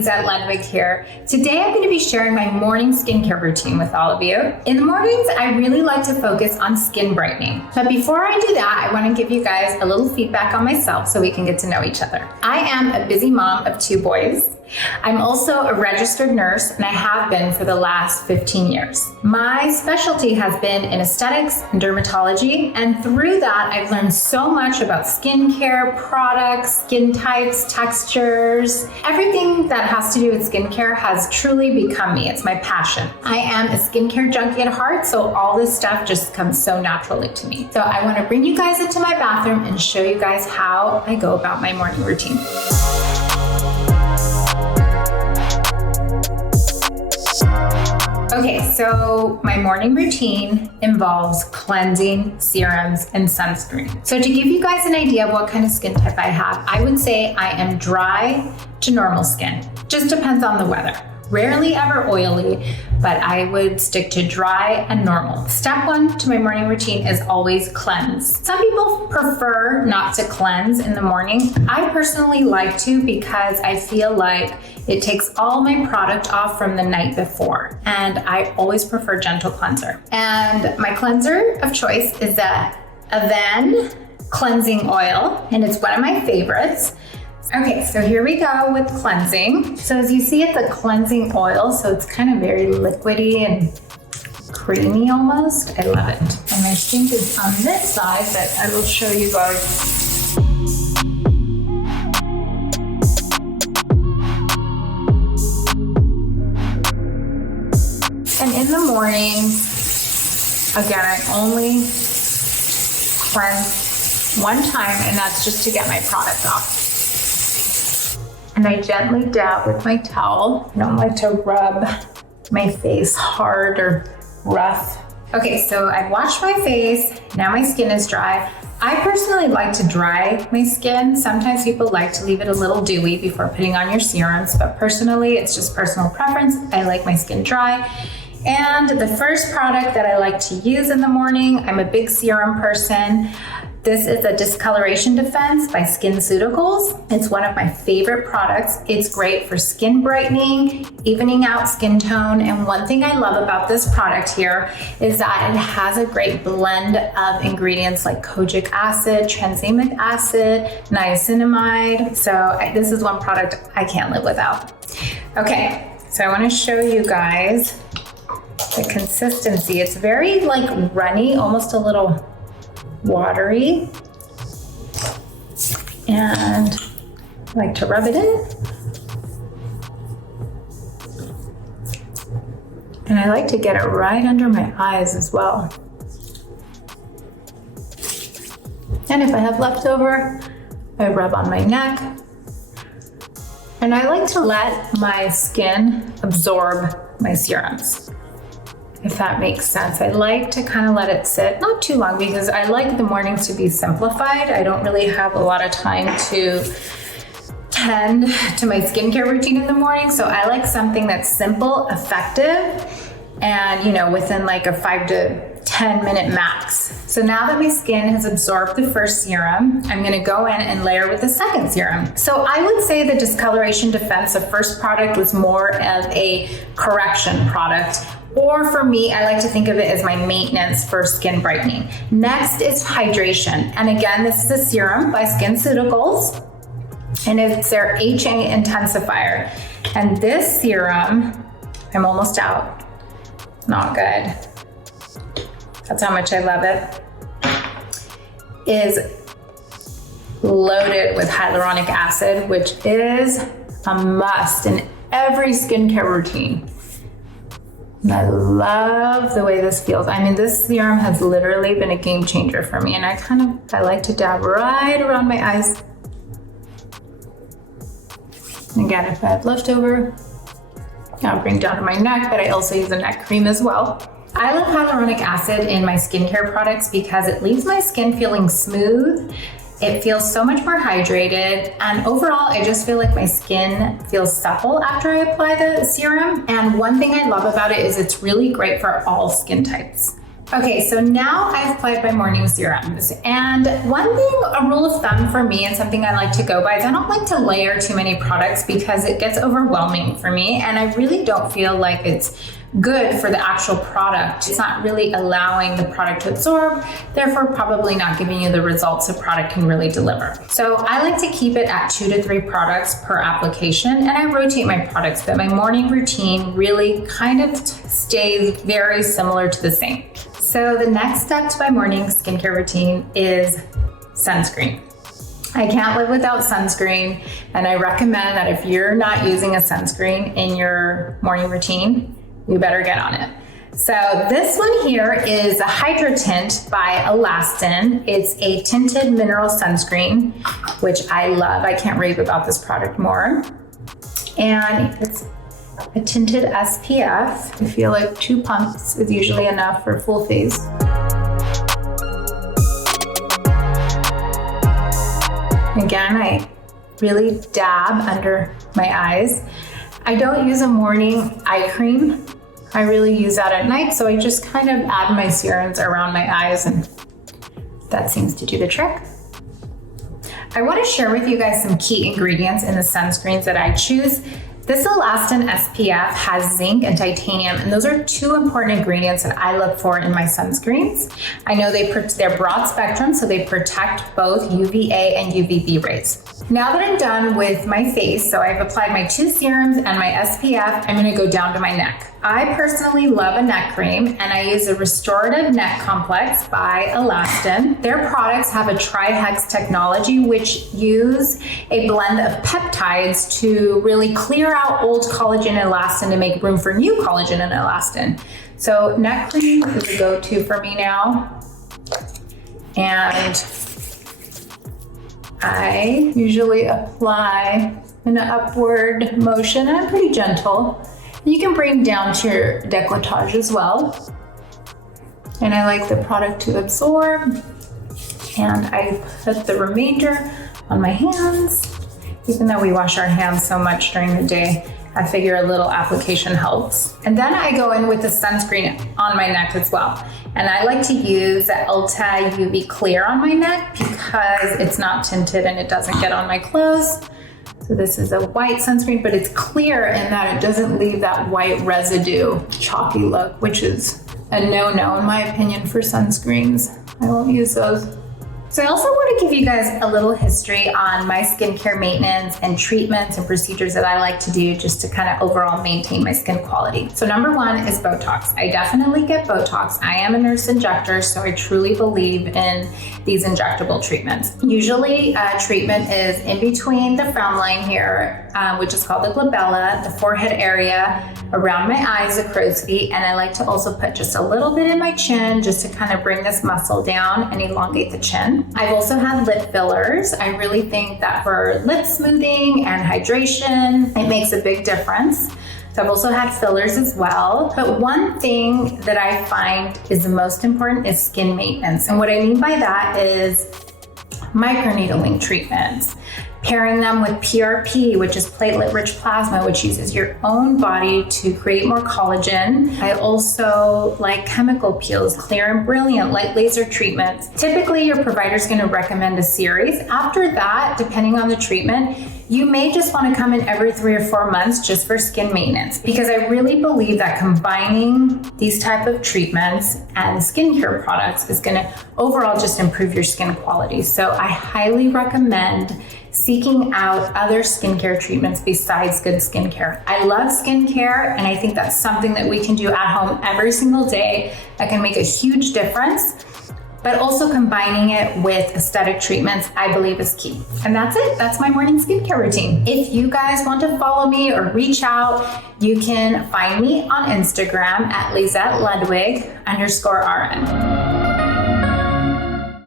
Lizette Ludwig here. Today I'm going to be sharing my morning skincare routine with all of you. In the mornings, I really like to focus on skin brightening. But before I do that, I want to give you guys a little feedback on myself so we can get to know each other. I am a busy mom of 2 boys. I'm also a registered nurse, and I have been for the last 15 years. My specialty has been in aesthetics and dermatology, and through that, I've learned so much about skincare, products, skin types, textures. Everything that has to do with skincare has truly become me. It's my passion. I am a skincare junkie at heart, so all this stuff just comes so naturally to me. So I want to bring you guys into my bathroom and show you guys how I go about my morning routine. Okay, so my morning routine involves cleansing, serums, and sunscreen. So to give you guys an idea of what kind of skin type I have, I would say I am dry to normal skin. Just depends on the weather. Rarely ever oily, but I would stick to dry and normal. Step 1 to my morning routine is always cleanse. Some people prefer not to cleanse in the morning. I personally like to because I feel like it takes all my product off from the night before, and I always prefer gentle cleanser. And my cleanser of choice is the Avène cleansing oil, and it's one of my favorites. Okay, so here we go with cleansing. So as you see, it's a cleansing oil, so it's kind of very liquidy and creamy almost. I love it. And my sink is on this side, but I will show you guys. And in the morning, again, I only cleanse one time, and that's just to get my product off. And I gently dab with my towel. I don't like to rub my face hard or rough. Okay, so I've washed my face. Now my skin is dry. I personally like to dry my skin. Sometimes people like to leave it a little dewy before putting on your serums, but personally, it's just personal preference. I like my skin dry. And the first product that I like to use in the morning, I'm a big serum person. This is a Discoloration Defense by SkinCeuticals. It's one of my favorite products. It's great for skin brightening, evening out skin tone. And one thing I love about this product here is that it has a great blend of ingredients like kojic acid, tranexamic acid, niacinamide. So this is one product I can't live without. Okay, so I want to show you guys the consistency. It's very like runny, almost a little watery, and I like to rub it in. And I like to get it right under my eyes as well. And if I have leftover, I rub on my neck. And I like to let my skin absorb my serums, if that makes sense. I like to kind of let it sit, not too long, because I like the mornings to be simplified. I don't really have a lot of time to tend to my skincare routine in the morning. So I like something that's simple, effective, and within like a 5 to 10 minute max. So now that my skin has absorbed the first serum, I'm gonna go in and layer with the second serum. So I would say the Discoloration Defense, the first product, was more of a correction product. Or for me, I like to think of it as my maintenance for skin brightening. Next is hydration. And again, this is a serum by SkinCeuticals, and it's their HA Intensifier. And this serum, I'm almost out. Not good. That's how much I love it. Is loaded with hyaluronic acid, which is a must in every skincare routine. And I love the way this feels. I mean, this serum has literally been a game changer for me. And I like to dab right around my eyes. And again, if I have leftover, I'll bring down to my neck, but I also use a neck cream as well. I love hyaluronic acid in my skincare products because it leaves my skin feeling smooth. It feels so much more hydrated, and overall I just feel like my skin feels supple after I apply the serum. And one thing I love about it is it's really great for all skin types. Okay, so now I've applied my morning serums. And one thing, a rule of thumb for me and something I like to go by is I don't like to layer too many products because it gets overwhelming for me. And I really don't feel like it's good for the actual product. It's not really allowing the product to absorb, therefore probably not giving you the results a product can really deliver. So I like to keep it at 2 to 3 products per application, and I rotate my products, but my morning routine really kind of stays very similar to the same. So the next step to my morning skincare routine is sunscreen. I can't live without sunscreen, and I recommend that if you're not using a sunscreen in your morning routine, you better get on it. So this one here is a Hydratint by Alastin. It's a tinted mineral sunscreen, which I love. I can't rave about this product more. And it's a tinted SPF. I feel like 2 pumps is usually enough for full face. Again, I really dab under my eyes. I don't use a morning eye cream. I really use that at night, so I just kind of add my serums around my eyes, and that seems to do the trick. I want to share with you guys some key ingredients in the sunscreens that I choose. This Alastin SPF has zinc and titanium, and those are 2 important ingredients that I look for in my sunscreens. I know they're broad spectrum, so they protect both UVA and UVB rays. Now that I'm done with my face, so I've applied my 2 serums and my SPF, I'm gonna go down to my neck. I personally love a neck cream, and I use a Restorative Neck Complex by Alastin. Their products have a trihex technology, which use a blend of peptides to really clear out old collagen and elastin to make room for new collagen and elastin. So neck cream is a go-to for me now. And I usually apply in an upward motion, and I'm pretty gentle. You can bring down to your décolletage as well. And I like the product to absorb. And I put the remainder on my hands. Even though we wash our hands so much during the day, I figure a little application helps. And then I go in with the sunscreen on my neck as well. And I like to use the Elta UV Clear on my neck because it's not tinted and it doesn't get on my clothes. So this is a white sunscreen, but it's clear in that it doesn't leave that white residue, chalky look, which is a no-no in my opinion for sunscreens. I won't use those. So I also want to give you guys a little history on my skincare maintenance and treatments and procedures that I like to do just to kind of overall maintain my skin quality. So number 1 is Botox. I definitely get Botox. I am a nurse injector, so I truly believe in these injectable treatments. Usually treatment is in between the frown line here, which is called the glabella, the forehead area, around my eyes, the crow's feet, and I like to also put just a little bit in my chin just to kind of bring this muscle down and elongate the chin. I've also had lip fillers. I really think that for lip smoothing and hydration, it makes a big difference. So I've also had fillers as well. But one thing that I find is the most important is skin maintenance. And what I mean by that is microneedling treatments, pairing them with PRP, which is platelet-rich plasma, which uses your own body to create more collagen. I also like chemical peels, clear and brilliant, light laser treatments. Typically, your provider is going to recommend a series. After that, depending on the treatment, you may just want to come in every 3 or 4 months just for skin maintenance, because I really believe that combining these type of treatments and skincare products is going to overall just improve your skin quality. So I highly recommend seeking out other skincare treatments besides good skincare. I love skincare, and I think that's something that we can do at home every single day that can make a huge difference. But also combining it with aesthetic treatments, I believe, is key. And that's it. That's my morning skincare routine. If you guys want to follow me or reach out, you can find me on Instagram at Lizette Ludwig _RN.